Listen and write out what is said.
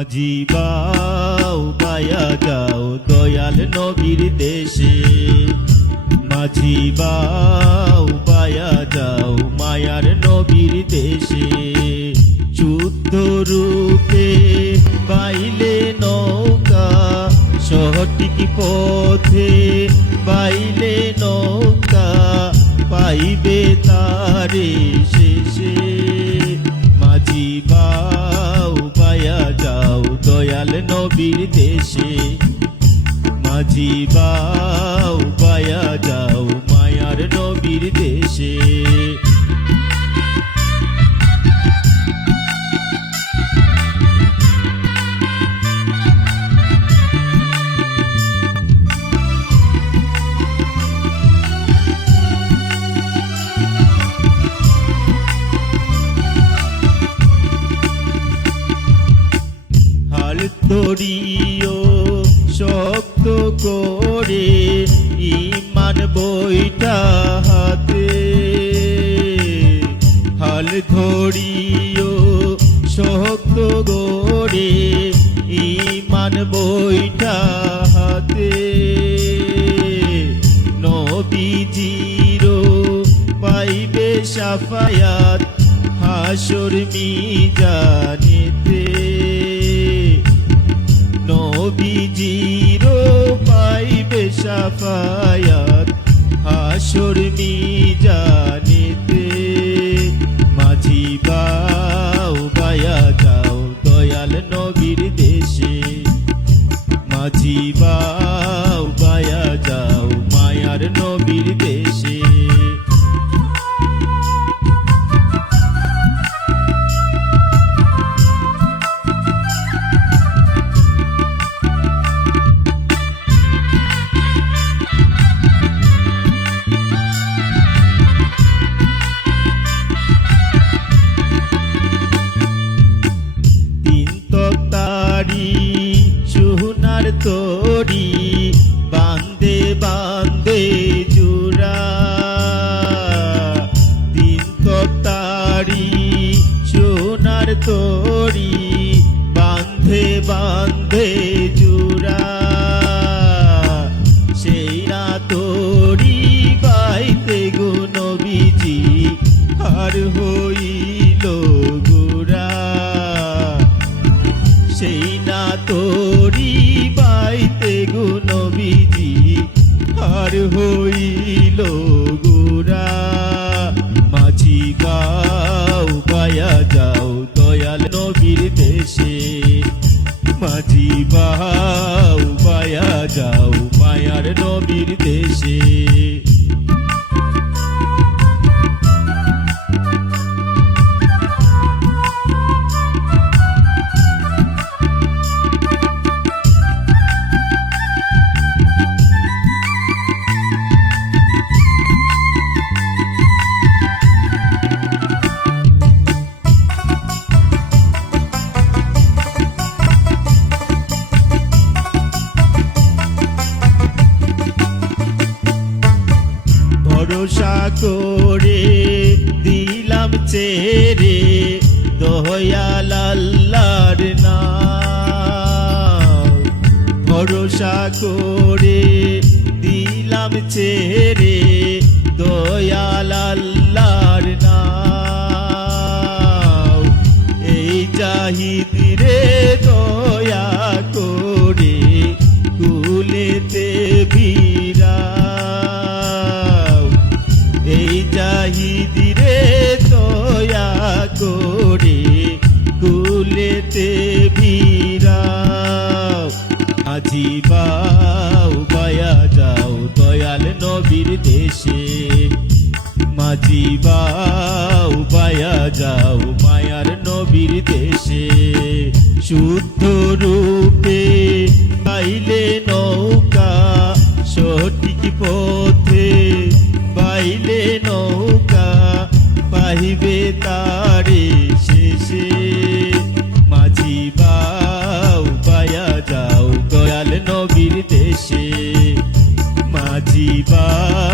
মাঝি বাউ বায়া যাও দয়াল নবীর দেশে, মাঝি বাউ বায়া যাও মায়ার নবীর দেশে। যুদ্ধ রূপে পাইলে নৌকা, সঠিক পথে পাইলে নৌকা, পাইবে তারে শেষে। মাঝি বাউ বায়া যাও দয়াল নবীর দেশে, মাঝি বাউ বায়া যাও মায়ার নবীর দেশে। ধরিও শক্ত করে ঈমান বইটা হাতে, হাল ধরিও শক্ত করে ঈমান বইটা হাতে। নবীজির পাইবে শাফায়াত হাসর মিজানেতে, নবীজির পাইবে শাফায়াত হাসর মিজানেতে। মাঝি বাউ বায়া যাও দয়াল নবীর দেশে, মাঝি বাউ বায়া যাও মায়ার নবীর দেশে। সোনার তরি বান্দে বান্দে জোড়া, তিন তক্তারি সোনার তরি বান্ধে বান্ধে জোড়া। সেই না তরি বাইতে গো নবীজি আর হইল গোরা, সেই না তরি বাইতে গো নবীজি আর হইল গোরা। মাঝি বাউ বায়া যাও দয়াল নবীর দেশে, মাঝি বাউ বায়া যাও মায়ার নবীর দেশে। ভরসা করে দিলাম ছেড়ে দয়াল আল্লাহর নাম, ভরসা করে দিলাম ছেড়ে দয়াল আল্লাহর নাম। এই জাহিদ রে দয়া করে কুলেতে ভিড়া, এই জাহিদ রে দয়া করে কুলেতে ভিড়াও। মাঝি বাউ বায়া যাও দয়াল নবীর দেশে, মাঝি বাউ বায়া যাও মায়ার নবীর দেশে। শুদ্ধ রূপে পাইলে নৌকা, সঠিক পথে পাইলে নৌকা, পাইবে তারে শেষে। মাঝি বাউ বায়া যাও দয়াল নবীর দেশে, মাঝি বাউ